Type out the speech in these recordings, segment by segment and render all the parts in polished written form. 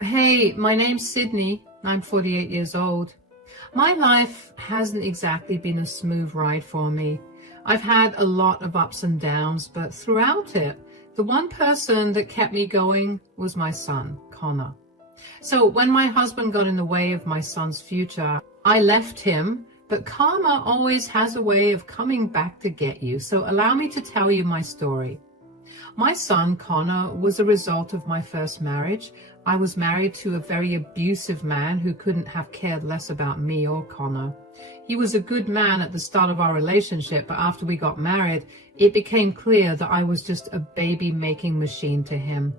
Hey, my name's Sydney. I'm 48 years old. My life hasn't exactly been a smooth ride for me. I've had a lot of ups and downs, but throughout it, the one person that kept me going was my son, Connor. So when my husband got in the way of my son's future, I left him, but karma always has a way of coming back to get you. So allow me to tell you my story. My son, Connor, was a result of my first marriage. I was married to a very abusive man who couldn't have cared less about me or Connor. He was a good man at the start of our relationship, but after we got married, it became clear that I was just a baby-making machine to him.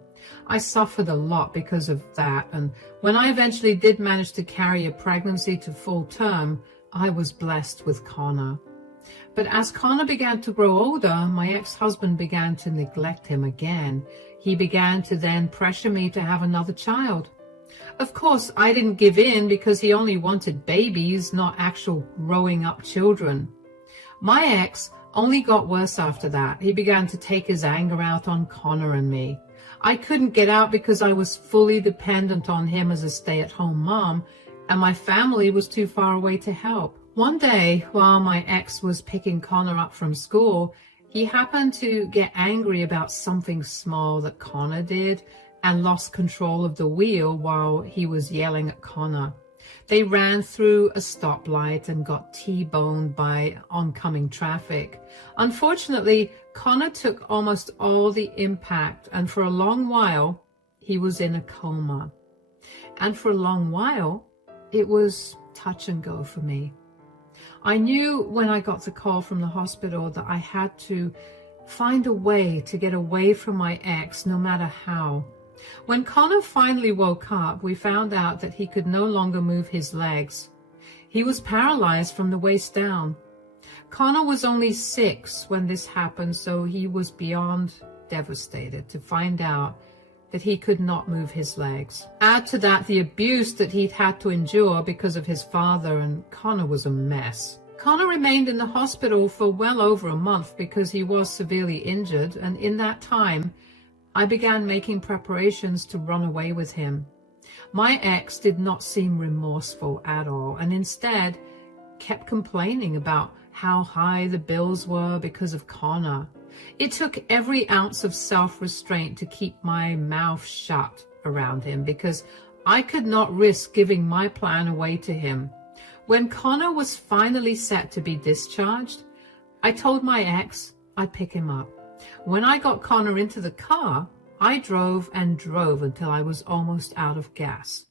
I suffered a lot because of that, and when I eventually did manage to carry a pregnancy to full term, I was blessed with Connor. But as Connor began to grow older, my ex-husband began to neglect him again. He began to then pressure me to have another child. Of course, I didn't give in because he only wanted babies, not actual growing up children. My ex only got worse after that. He began to take his anger out on Connor and me. I couldn't get out because I was fully dependent on him as a stay-at-home mom, and my family was too far away to help. One day, while my ex was picking Connor up from school, he happened to get angry about something small that Connor did and lost control of the wheel while he was yelling at Connor. They ran through a stoplight and got T-boned by oncoming traffic. Unfortunately, Connor took almost all the impact, and for a long while, he was in a coma. And for a long while, it was touch and go for me. I knew when I got the call from the hospital that I had to find a way to get away from my ex, no matter how. When Connor finally woke up, we found out that he could no longer move his legs. He was paralyzed from the waist down. Connor was only 6 when this happened, so he was beyond devastated to find out that he could not move his legs. Add to that the abuse that he'd had to endure because of his father, and Connor was a mess. Connor remained in the hospital for well over a month because he was severely injured, and in that time, I began making preparations to run away with him. My ex did not seem remorseful at all, and instead kept complaining about how high the bills were because of Connor. It took every ounce of self-restraint to keep my mouth shut around him because I could not risk giving my plan away to him. When Connor was finally set to be discharged, I told my ex I'd pick him up. When I got Connor into the car, I drove and drove until I was almost out of gas.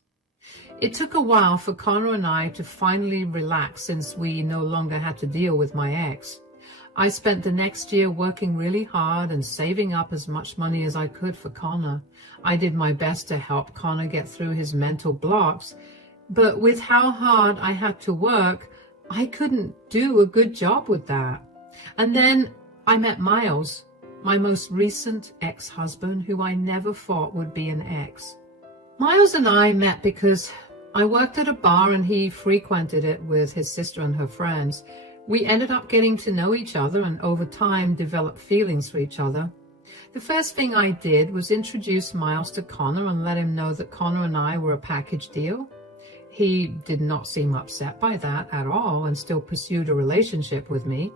It took a while for Connor and I to finally relax since we no longer had to deal with my ex. I spent the next year working really hard and saving up as much money as I could for Connor. I did my best to help Connor get through his mental blocks, but with how hard I had to work, I couldn't do a good job with that. And then I met Miles, my most recent ex-husband, who I never thought would be an ex. Miles and I met because I worked at a bar and he frequented it with his sister and her friends. We ended up getting to know each other and over time developed feelings for each other. The first thing I did was introduce Miles to Connor and let him know that Connor and I were a package deal. He did not seem upset by that at all and still pursued a relationship with me.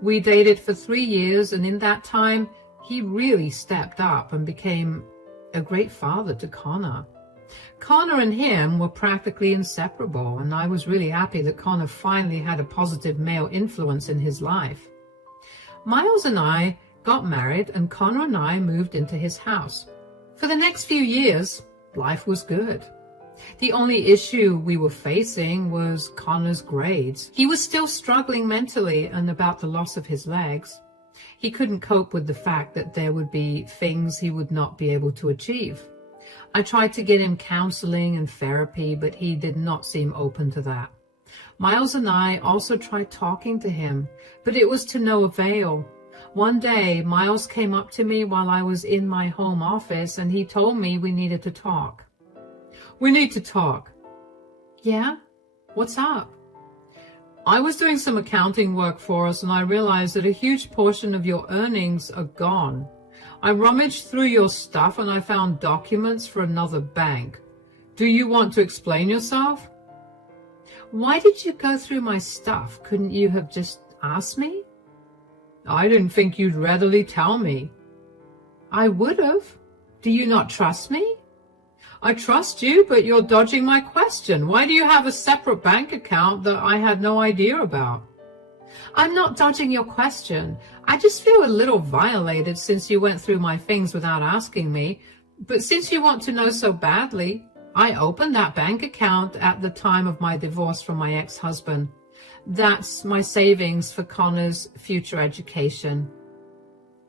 We dated for 3 years, and in that time, he really stepped up and became a great father to Connor. Connor and him were practically inseparable, and I was really happy that Connor finally had a positive male influence in his life. Miles and I got married, and Connor and I moved into his house. For the next few years, life was good. The only issue we were facing was Connor's grades. He was still struggling mentally and about the loss of his legs. He couldn't cope with the fact that there would be things he would not be able to achieve. I tried to get him counseling and therapy, but he did not seem open to that. Miles and I also tried talking to him, but it was to no avail. One day, Miles came up to me while I was in my home office, and he told me we needed to talk. We need to talk. Yeah? What's up? I was doing some accounting work for us, and I realized that a huge portion of your earnings are gone. I rummaged through your stuff and I found documents for another bank. Do you want to explain yourself? Why did you go through my stuff? Couldn't you have just asked me? I didn't think you'd readily tell me. I would have. Do you not trust me? I trust you, but you're dodging my question. Why do you have a separate bank account that I had no idea about? I'm not dodging your question. I just feel a little violated since you went through my things without asking me. But since you want to know so badly, I opened that bank account at the time of my divorce from my ex-husband. That's my savings for Connor's future education.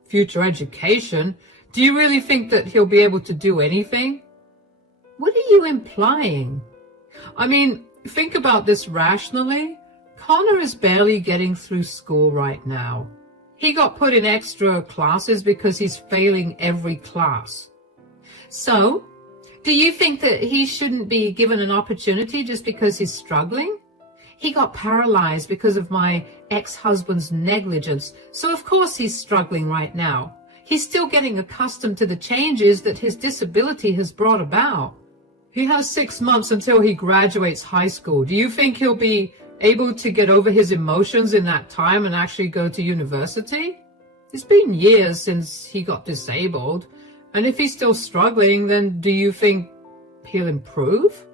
Future education? Do you really think that he'll be able to do anything? What are you implying? I mean, think about this rationally. Connor is barely getting through school right now. He got put in extra classes because he's failing every class. So, do you think that he shouldn't be given an opportunity just because he's struggling? He got paralyzed because of my ex-husband's negligence, so of course he's struggling right now. He's still getting accustomed to the changes that his disability has brought about. He has 6 months until he graduates high school. Do you think he'll be able to get over his emotions in that time and actually go to university? It's been years since he got disabled, and if he's still struggling, then do you think he'll improve?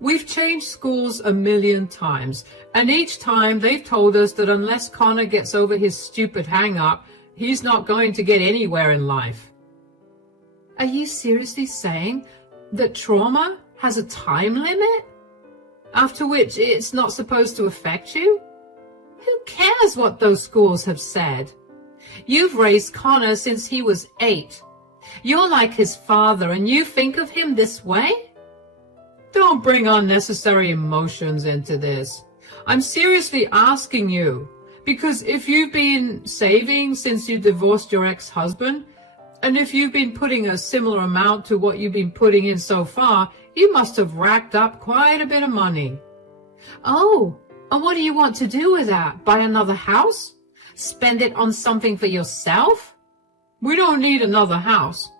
We've changed schools 1,000,000 times, and each time they've told us that unless Connor gets over his stupid hang-up, he's not going to get anywhere in life. Are you seriously saying that trauma has a time limit, after which it's not supposed to affect you? Who cares what those schools have said? You've raised Connor since he was 8. You're like his father, and you think of him this way? Don't bring unnecessary emotions into this. I'm seriously asking you, because if you've been saving since you divorced your ex-husband, and if you've been putting a similar amount to what you've been putting in so far, you must have racked up quite a bit of money. Oh, and what do you want to do with that? Buy another house? Spend it on something for yourself? We don't need another house,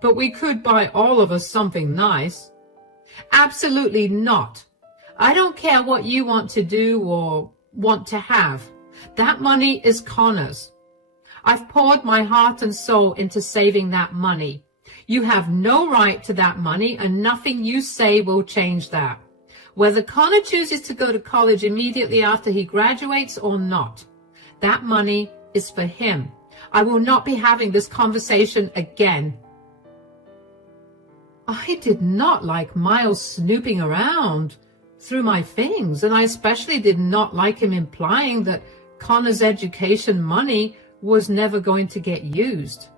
but we could buy all of us something nice. Absolutely not. I don't care what you want to do or want to have. That money is Connor's. I've poured my heart and soul into saving that money. You have no right to that money, and nothing you say will change that. Whether Connor chooses to go to college immediately after he graduates or not, that money is for him. I will not be having this conversation again. I did not like Miles snooping around through my things, and I especially did not like him implying that Connor's education money was never going to get used.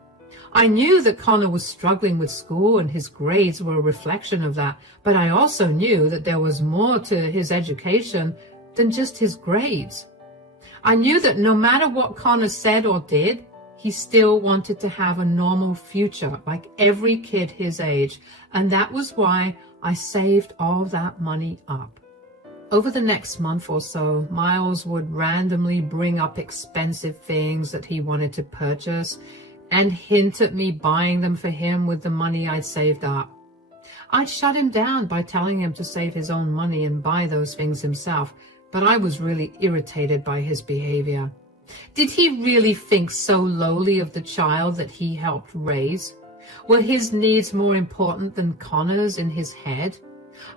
I knew that Connor was struggling with school and his grades were a reflection of that, but I also knew that there was more to his education than just his grades. I knew that no matter what Connor said or did, he still wanted to have a normal future like every kid his age, and that was why I saved all that money up. Over the next month or so, Miles would randomly bring up expensive things that he wanted to purchase and hint at me buying them for him with the money I'd saved up. I'd shut him down by telling him to save his own money and buy those things himself, but I was really irritated by his behavior. Did he really think so lowly of the child that he helped raise? Were his needs more important than Connor's in his head?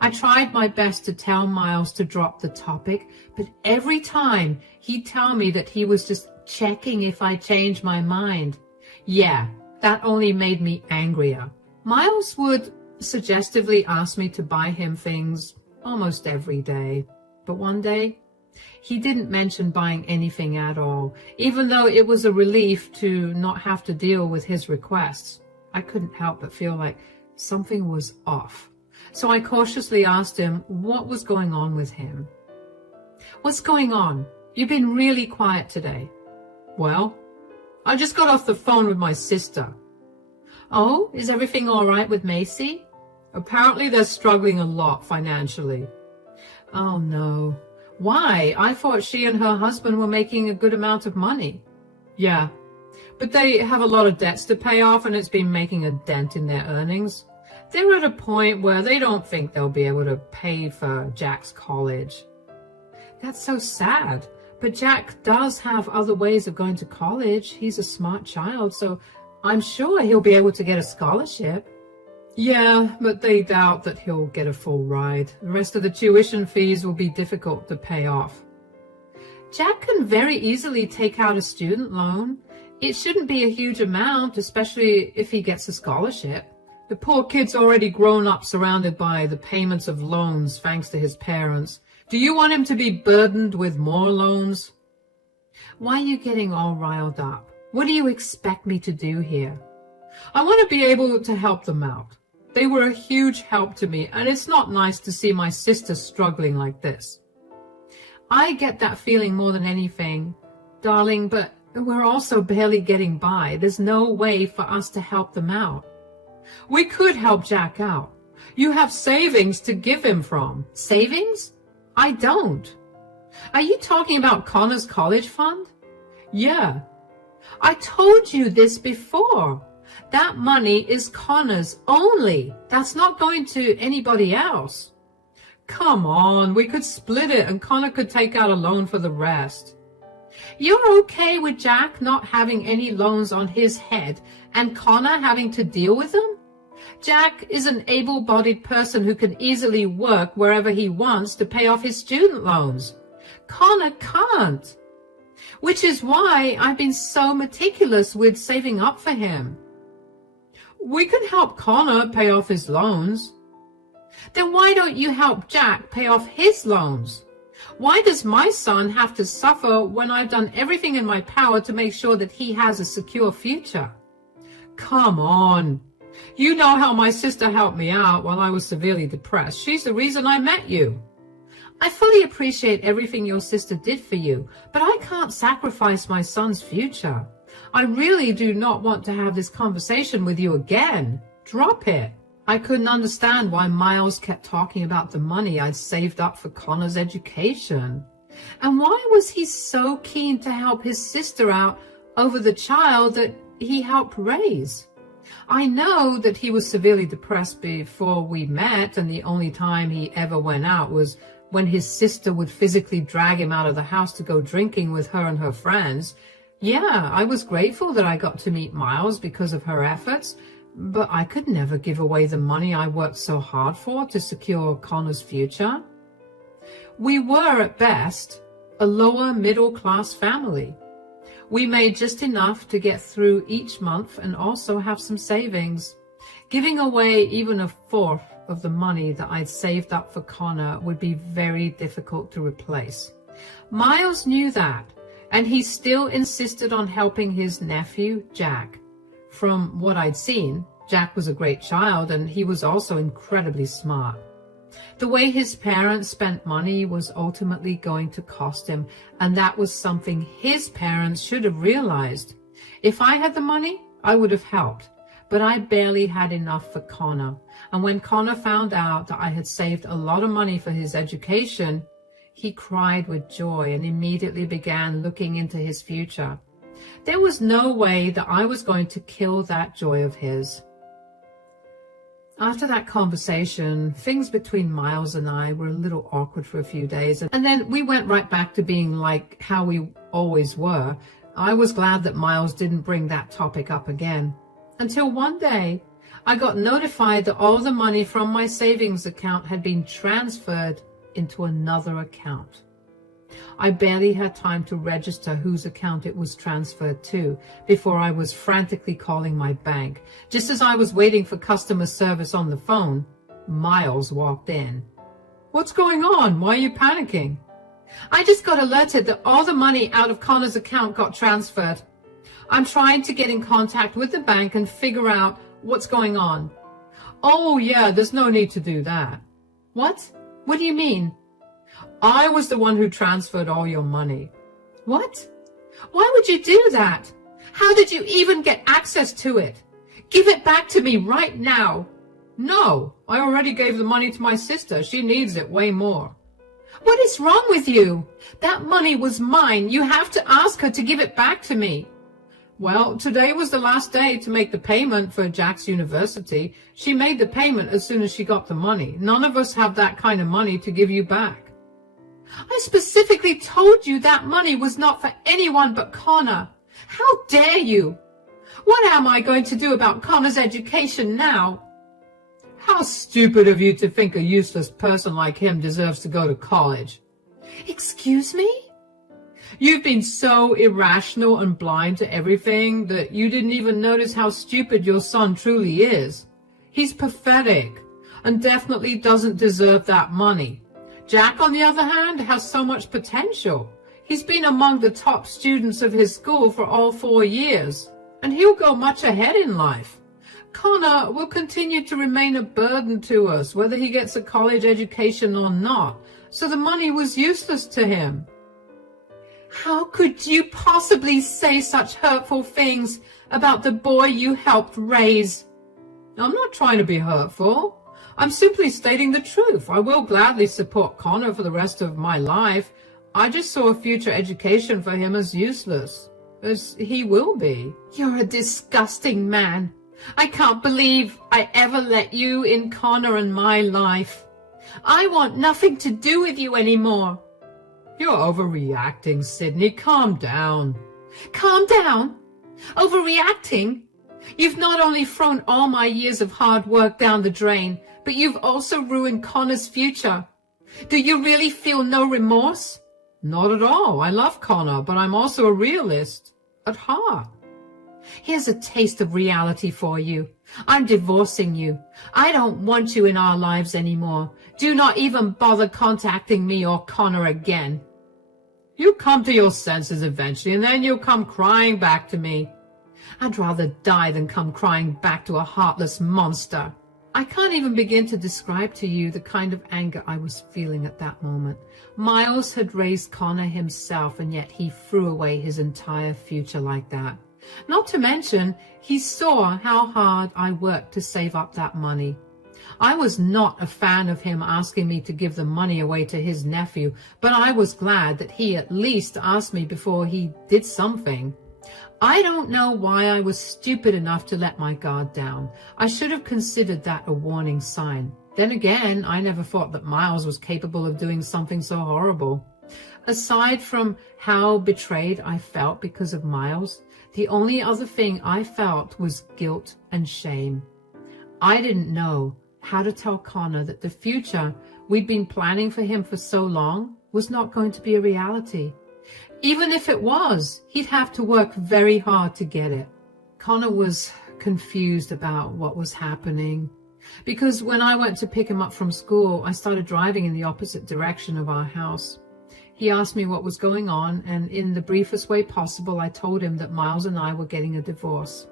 I tried my best to tell Miles to drop the topic, but every time he'd tell me that he was just checking if I changed my mind. Yeah, that only made me angrier. Miles would suggestively ask me to buy him things almost every day, but one day he didn't mention buying anything at all, even though it was a relief to not have to deal with his requests. I couldn't help but feel like something was off. So I cautiously asked him what was going on with him. What's going on? You've been really quiet today. Well, I just got off the phone with my sister. Oh, is everything all right with Macy? Apparently they're struggling a lot financially. Oh no. Why? I thought she and her husband were making a good amount of money. Yeah, but they have a lot of debts to pay off and it's been making a dent in their earnings. They're at a point where they don't think they'll be able to pay for Jack's college. That's so sad. But Jack does have other ways of going to college. He's a smart child, so I'm sure he'll be able to get a scholarship. Yeah, but they doubt that he'll get a full ride. The rest of the tuition fees will be difficult to pay off. Jack can very easily take out a student loan. It shouldn't be a huge amount, especially if he gets a scholarship. The poor kid's already grown up surrounded by the payments of loans thanks to his parents. Do you want him to be burdened with more loans? Why are you getting all riled up? What do you expect me to do here? I want to be able to help them out. They were a huge help to me, and it's not nice to see my sister struggling like this. I get that feeling more than anything, darling, but we're also barely getting by. There's no way for us to help them out. We could help Jack out. You have savings to give him from. Savings? I don't. Are you talking about Connor's college fund? Yeah. I told you this before. That money is Connor's only. That's not going to anybody else. Come on, we could split it and Connor could take out a loan for the rest. You're okay with Jack not having any loans on his head and Connor having to deal with them? Jack is an able-bodied person who can easily work wherever he wants to pay off his student loans. Connor can't. Which is why I've been so meticulous with saving up for him. We can help Connor pay off his loans. Then why don't you help Jack pay off his loans? Why does my son have to suffer when I've done everything in my power to make sure that he has a secure future? Come on. You know how my sister helped me out while I was severely depressed. She's the reason I met you. I fully appreciate everything your sister did for you, but I can't sacrifice my son's future. I really do not want to have this conversation with you again. Drop it. I couldn't understand why Miles kept talking about the money I'd saved up for Connor's education. And why was he so keen to help his sister out over the child that he helped raise? I know that he was severely depressed before we met, and the only time he ever went out was when his sister would physically drag him out of the house to go drinking with her and her friends. Yeah, I was grateful that I got to meet Miles because of her efforts, but I could never give away the money I worked so hard for to secure Connor's future. We were, at best, a lower middle-class family. We made just enough to get through each month and also have some savings. Giving away even a fourth of the money that I'd saved up for Connor would be very difficult to replace. Miles knew that, and he still insisted on helping his nephew, Jack. From what I'd seen, Jack was a great child, and he was also incredibly smart. The way his parents spent money was ultimately going to cost him, and that was something his parents should have realized. If I had the money, I would have helped, but I barely had enough for Connor. And when Connor found out that I had saved a lot of money for his education, he cried with joy and immediately began looking into his future. There was no way that I was going to kill that joy of his. After that conversation, things between Miles and I were a little awkward for a few days, and then we went right back to being like how we always were. I was glad that Miles didn't bring that topic up again. Until one day, I got notified that all the money from my savings account had been transferred into another account. I barely had time to register whose account it was transferred to before I was frantically calling my bank. Just as I was waiting for customer service on the phone, Miles walked in. What's going on? Why are you panicking? I just got alerted that all the money out of Connor's account got transferred. I'm trying to get in contact with the bank and figure out what's going on. Oh yeah, there's no need to do that. What? What do you mean? I was the one who transferred all your money. What? Why would you do that? How did you even get access to it? Give it back to me right now. No, I already gave the money to my sister. She needs it way more. What is wrong with you? That money was mine. You have to ask her to give it back to me. Well, today was the last day to make the payment for Jack's university. She made the payment as soon as she got the money. None of us have that kind of money to give you back. I specifically told you that money was not for anyone but Connor. How dare you? What am I going to do about Connor's education now? How stupid of you to think a useless person like him deserves to go to college. Excuse me? You've been so irrational and blind to everything that you didn't even notice how stupid your son truly is. He's pathetic and definitely doesn't deserve that money. Jack, on the other hand, has so much potential. He's been among the top students of his school for all 4 years, and he'll go much ahead in life. Connor will continue to remain a burden to us, whether he gets a college education or not, so the money was useless to him. How could you possibly say such hurtful things about the boy you helped raise? I'm not trying to be hurtful. I'm simply stating the truth. I will gladly support Connor for the rest of my life. I just saw a future education for him as useless, as he will be. You're a disgusting man. I can't believe I ever let you in Connor and my life. I want nothing to do with you anymore. You're overreacting, Sydney. Calm down. Calm down? Overreacting? You've not only thrown all my years of hard work down the drain, but you've also ruined Connor's future. Do you really feel no remorse? Not at all. I love Connor, but I'm also a realist at heart. Here's a taste of reality for you. I'm divorcing you. I don't want you in our lives anymore. Do not even bother contacting me or Connor again. You'll come to your senses eventually, and then you'll come crying back to me. I'd rather die than come crying back to a heartless monster. I can't even begin to describe to you the kind of anger I was feeling at that moment. Miles had raised Connor himself, and yet he threw away his entire future like that. Not to mention, he saw how hard I worked to save up that money. I was not a fan of him asking me to give the money away to his nephew, but I was glad that he at least asked me before he did something. I don't know why I was stupid enough to let my guard down. I should have considered that a warning sign. Then again, I never thought that Miles was capable of doing something so horrible. Aside from how betrayed I felt because of Miles, the only other thing I felt was guilt and shame. I didn't know how to tell Connor that the future we'd been planning for him for so long was not going to be a reality. Even if it was, he'd have to work very hard to get it. Connor was confused about what was happening, because when I went to pick him up from school, I started driving in the opposite direction of our house. He asked me what was going on, and in the briefest way possible, I told him that Miles and I were getting a divorce.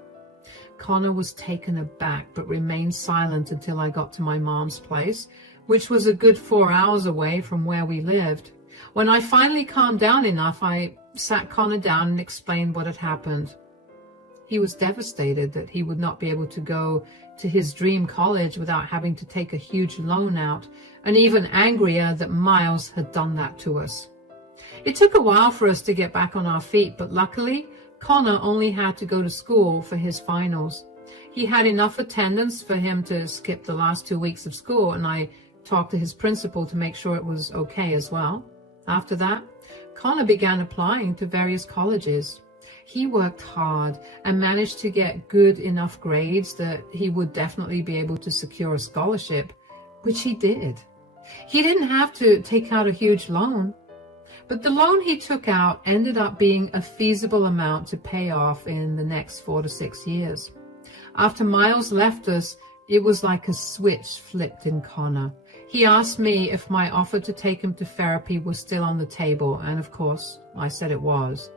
Connor was taken aback, but remained silent until I got to my mom's place, which was a good 4 hours away from where we lived. When I finally calmed down enough, I sat Connor down and explained what had happened. He was devastated that he would not be able to go to his dream college without having to take a huge loan out, and even angrier that Miles had done that to us. It took a while for us to get back on our feet, but luckily, Connor only had to go to school for his finals. He had enough attendance for him to skip the last 2 weeks of school, and I talked to his principal to make sure it was okay as well. After that, Connor began applying to various colleges. He worked hard and managed to get good enough grades that he would definitely be able to secure a scholarship, which he did. He didn't have to take out a huge loan, but the loan he took out ended up being a feasible amount to pay off in the next 4 to 6 years. After Miles left us, it was like a switch flipped in Connor. He asked me if my offer to take him to therapy was still on the table, and of course, I said it was.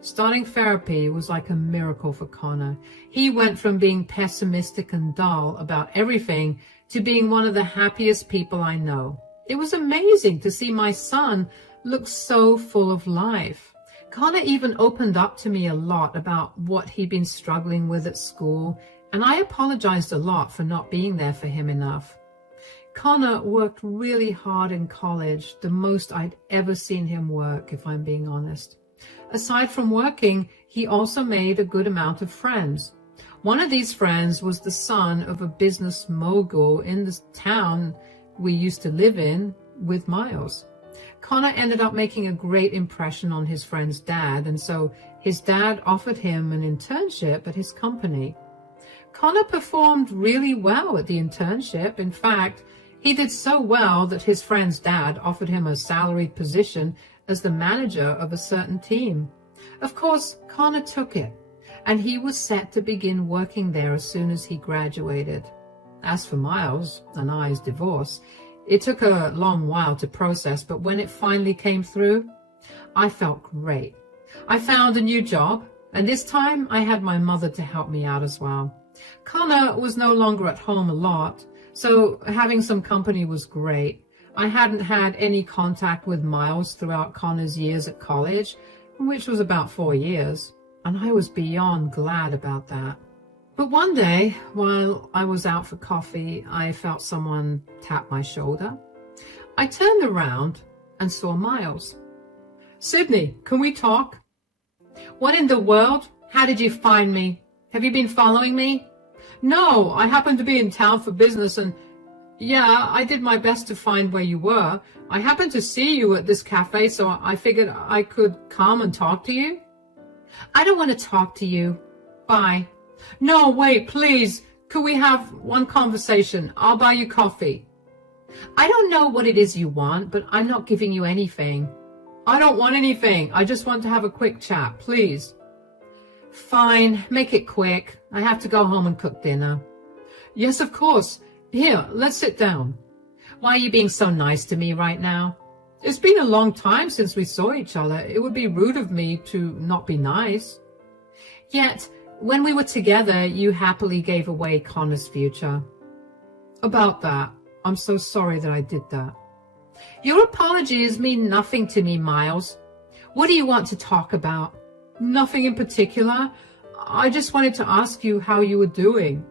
Starting therapy was like a miracle for Connor. He went from being pessimistic and dull about everything to being one of the happiest people I know. It was amazing to see my son look so full of life. Connor even opened up to me a lot about what he'd been struggling with at school, and I apologized a lot for not being there for him enough. Connor worked really hard in college, the most I'd ever seen him work, if I'm being honest. Aside from working, he also made a good amount of friends. One of these friends was the son of a business mogul in the town we used to live in with Miles. Connor ended up making a great impression on his friend's dad, and so his dad offered him an internship at his company. Connor performed really well at the internship. In fact, he did so well that his friend's dad offered him a salaried position as the manager of a certain team. Of course, Connor took it, and he was set to begin working there as soon as he graduated. As for Miles and I's divorce, it took a long while to process, but when it finally came through, I felt great. I found a new job, and this time I had my mother to help me out as well. Connor was no longer at home a lot, so having some company was great. I hadn't had any contact with Miles throughout Connor's years at college, which was about 4 years, and I was beyond glad about that. But one day, while I was out for coffee, I felt someone tap my shoulder. I turned around and saw Miles. "Sydney, can we talk?" "What in the world? How did you find me? Have you been following me?" "No, I happened to be in town for business and yeah, I did my best to find where you were. I happened to see you at this cafe, so I figured I could come and talk to you." "I don't want to talk to you. Bye." "No, wait, please. Could we have one conversation? I'll buy you coffee." "I don't know what it is you want, but I'm not giving you anything." "I don't want anything. I just want to have a quick chat, please." "Fine, make it quick. I have to go home and cook dinner." "Yes, of course. Here, let's sit down." "Why are you being so nice to me right now?" "It's been a long time since we saw each other. It would be rude of me to not be nice." "Yet, when we were together, you happily gave away Connor's future." "About that, I'm so sorry that I did that." "Your apologies mean nothing to me, Miles. What do you want to talk about?" "Nothing in particular. I just wanted to ask you how you were doing."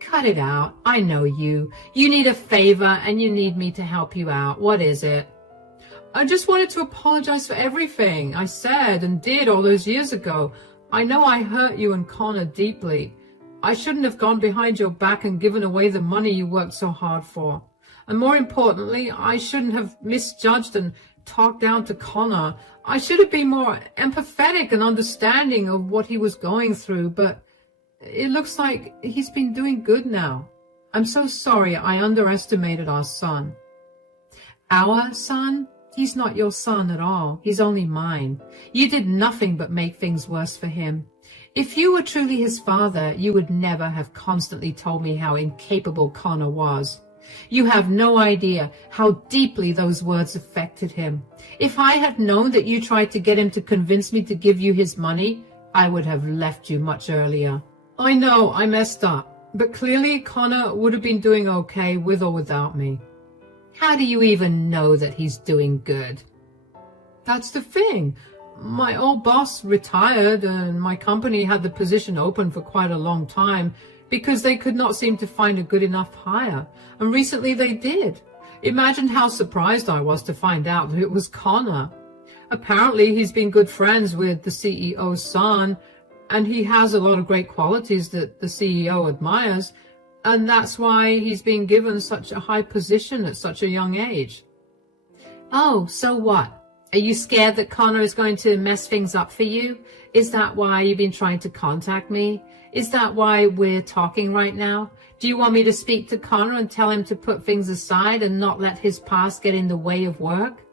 "Cut it out. I know you. You need a favor and you need me to help you out. What is it?" "I just wanted to apologize for everything I said and did all those years ago. I know I hurt you and Connor deeply. I shouldn't have gone behind your back and given away the money you worked so hard for. And more importantly, I shouldn't have misjudged and talked down to Connor. I should have been more empathetic and understanding of what he was going through, but it looks like he's been doing good now. I'm so sorry I underestimated our son." "Our son? He's not your son at all. He's only mine. You did nothing but make things worse for him. If you were truly his father, you would never have constantly told me how incapable Connor was. You have no idea how deeply those words affected him. If I had known that you tried to get him to convince me to give you his money, I would have left you much earlier." "I know I messed up, but clearly Connor would have been doing okay with or without me." "How do you even know that he's doing good?" "That's the thing. My old boss retired and my company had the position open for quite a long time because they could not seem to find a good enough hire, and recently they did. Imagine how surprised I was to find out that it was Connor. Apparently he's been good friends with the CEO's son, and he has a lot of great qualities that the CEO admires, and that's why he's been given such a high position at such a young age." "Oh, so what? Are you scared that Connor is going to mess things up for you? Is that why you've been trying to contact me? Is that why we're talking right now? Do you want me to speak to Connor and tell him to put things aside and not let his past get in the way of work?"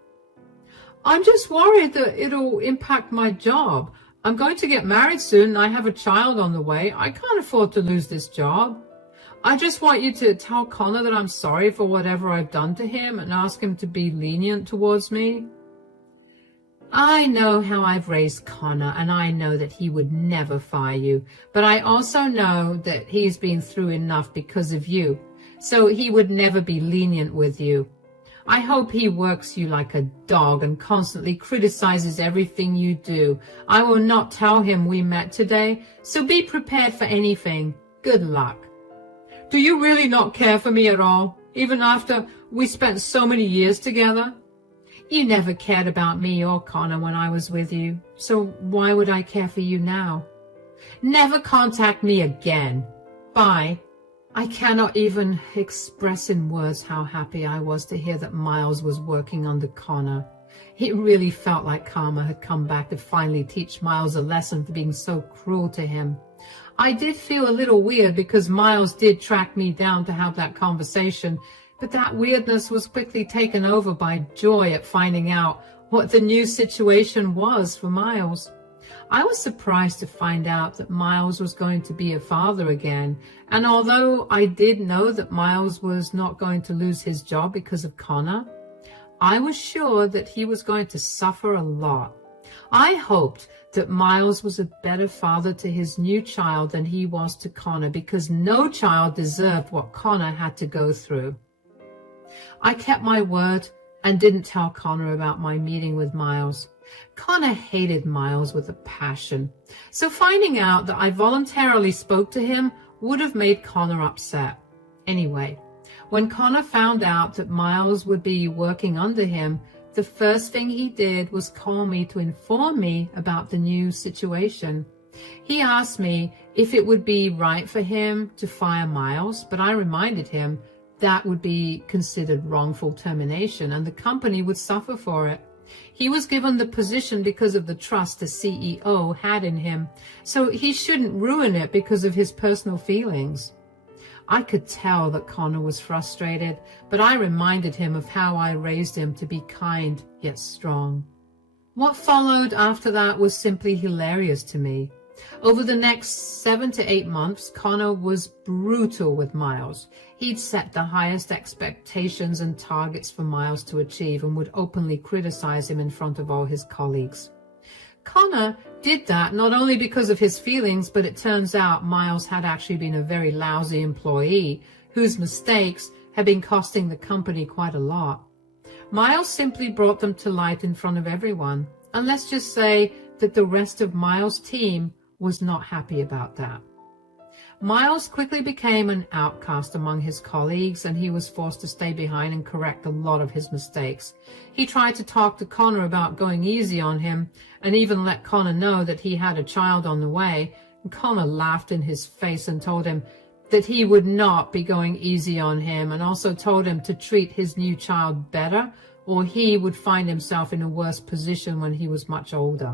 "I'm just worried that it'll impact my job. I'm going to get married soon and I have a child on the way. I can't afford to lose this job. I just want you to tell Connor that I'm sorry for whatever I've done to him and ask him to be lenient towards me." "I know how I've raised Connor, and I know that he would never fire you, but I also know that he's been through enough because of you, so he would never be lenient with you. I hope he works you like a dog and constantly criticizes everything you do. I will not tell him we met today, so be prepared for anything. Good luck." "Do you really not care for me at all, even after we spent so many years together?" You never cared about me or Connor when I was with you, so why would I care for you now? Never contact me again. Bye. I cannot even express in words how happy I was to hear that Miles was working under Connor. It really felt like karma had come back to finally teach Miles a lesson for being so cruel to him. I did feel a little weird because Miles did track me down to have that conversation, but that weirdness was quickly taken over by joy at finding out what the new situation was for Miles. I was surprised to find out that Miles was going to be a father again, and although I did know that Miles was not going to lose his job because of Connor, I was sure that he was going to suffer a lot. I hoped that Miles was a better father to his new child than he was to Connor, because no child deserved what Connor had to go through. I kept my word and didn't tell Connor about my meeting with Miles. Connor hated Miles with a passion, so finding out that I voluntarily spoke to him would have made Connor upset. Anyway, when Connor found out that Miles would be working under him, the first thing he did was call me to inform me about the new situation. He asked me if it would be right for him to fire Miles, but I reminded him that would be considered wrongful termination and the company would suffer for it. He was given the position because of the trust the CEO had in him, so he shouldn't ruin it because of his personal feelings. I could tell that Connor was frustrated, but I reminded him of how I raised him to be kind yet strong. What followed after that was simply hilarious to me. Over the next 7 to 8 months, Connor was brutal with Miles. He'd set the highest expectations and targets for Miles to achieve and would openly criticize him in front of all his colleagues. Connor did that not only because of his feelings, but it turns out Miles had actually been a very lousy employee whose mistakes had been costing the company quite a lot. Miles simply brought them to light in front of everyone, and let's just say that the rest of Miles' team was not happy about that. Miles quickly became an outcast among his colleagues, and he was forced to stay behind and correct a lot of his mistakes. He tried to talk to Connor about going easy on him, and even let Connor know that he had a child on the way. And Connor laughed in his face and told him that he would not be going easy on him, and also told him to treat his new child better, or he would find himself in a worse position when he was much older.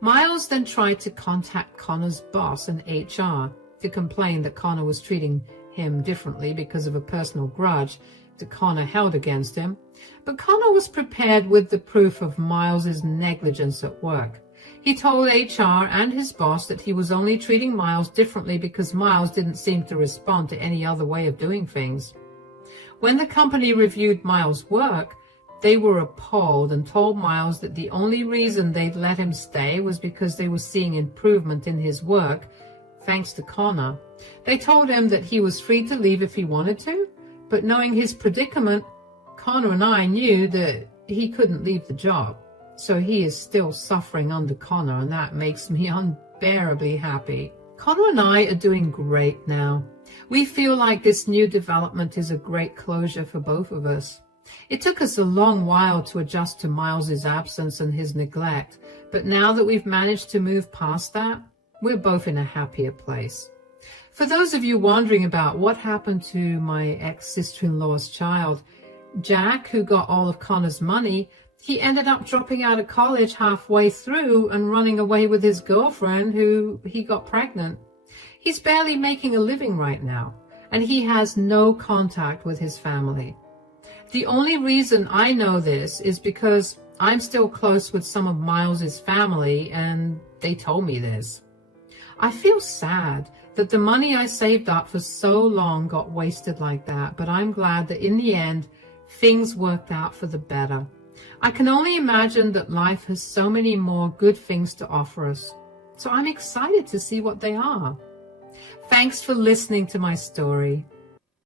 Miles then tried to contact Connor's boss in HR to complain that Connor was treating him differently because of a personal grudge that Connor held against him, but Connor was prepared with the proof of Miles's negligence at work. He told HR and his boss that he was only treating Miles differently because Miles didn't seem to respond to any other way of doing things. When the company reviewed Miles' work, they were appalled and told Miles that the only reason they'd let him stay was because they were seeing improvement in his work, thanks to Connor. They told him that he was free to leave if he wanted to, but knowing his predicament, Connor and I knew that he couldn't leave the job. So he is still suffering under Connor, and that makes me unbearably happy. Connor and I are doing great now. We feel like this new development is a great closure for both of us. It took us a long while to adjust to Miles's absence and his neglect, but now that we've managed to move past that, we're both in a happier place. For those of you wondering about what happened to my ex-sister-in-law's child, Jack, who got all of Connor's money, he ended up dropping out of college halfway through and running away with his girlfriend, who he got pregnant. He's barely making a living right now, and he has no contact with his family. The only reason I know this is because I'm still close with some of Miles's family, and they told me this. I feel sad that the money I saved up for so long got wasted like that, but I'm glad that in the end, things worked out for the better. I can only imagine that life has so many more good things to offer us, so I'm excited to see what they are. Thanks for listening to my story.